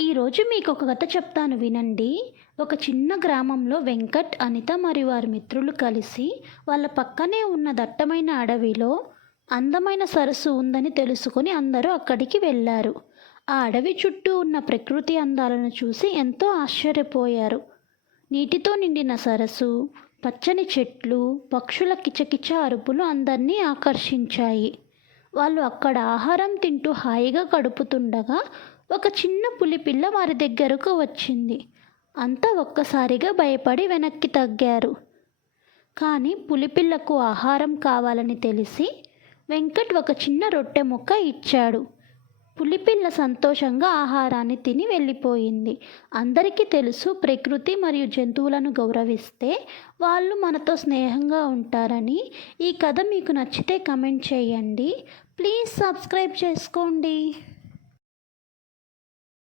ఈరోజు మీకు ఒక కథ చెప్తాను వినండి. ఒక చిన్న గ్రామంలో వెంకట్, అనిత మరియు వారి మిత్రులు కలిసి వాళ్ళ పక్కనే ఉన్న దట్టమైన అడవిలో అందమైన సరస్సు ఉందని తెలుసుకొని అందరూ అక్కడికి వెళ్ళారు. ఆ అడవి చుట్టూ ఉన్న ప్రకృతి అందాలను చూసి ఎంతో ఆశ్చర్యపోయారు. నీటితో నిండిన సరస్సు, పచ్చని చెట్లు, పక్షుల కిచకిచ అరుపులు అందరినీ ఆకర్షించాయి. వాళ్ళు అక్కడ ఆహారం తింటూ హాయిగా గడుపుతుండగా ఒక చిన్న పులిపిల్ల వారి దగ్గరకు వచ్చింది. అంతా ఒక్కసారిగా భయపడి వెనక్కి తగ్గారు. కానీ పులిపిల్లకు ఆహారం కావాలని తెలిసి వెంకట్ ఒక చిన్న రొట్టె ముక్క ఇచ్చాడు. పులిపిల్ల సంతోషంగా ఆహారాన్ని తిని వెళ్ళిపోయింది. అందరికీ తెలుసు, ప్రకృతి మరియు జంతువులను గౌరవిస్తే వాళ్ళు మనతో స్నేహంగా ఉంటారని. ఈ కథ మీకు నచ్చితే కమెంట్ చేయండి. ప్లీజ్ సబ్స్క్రైబ్ చేసుకోండి.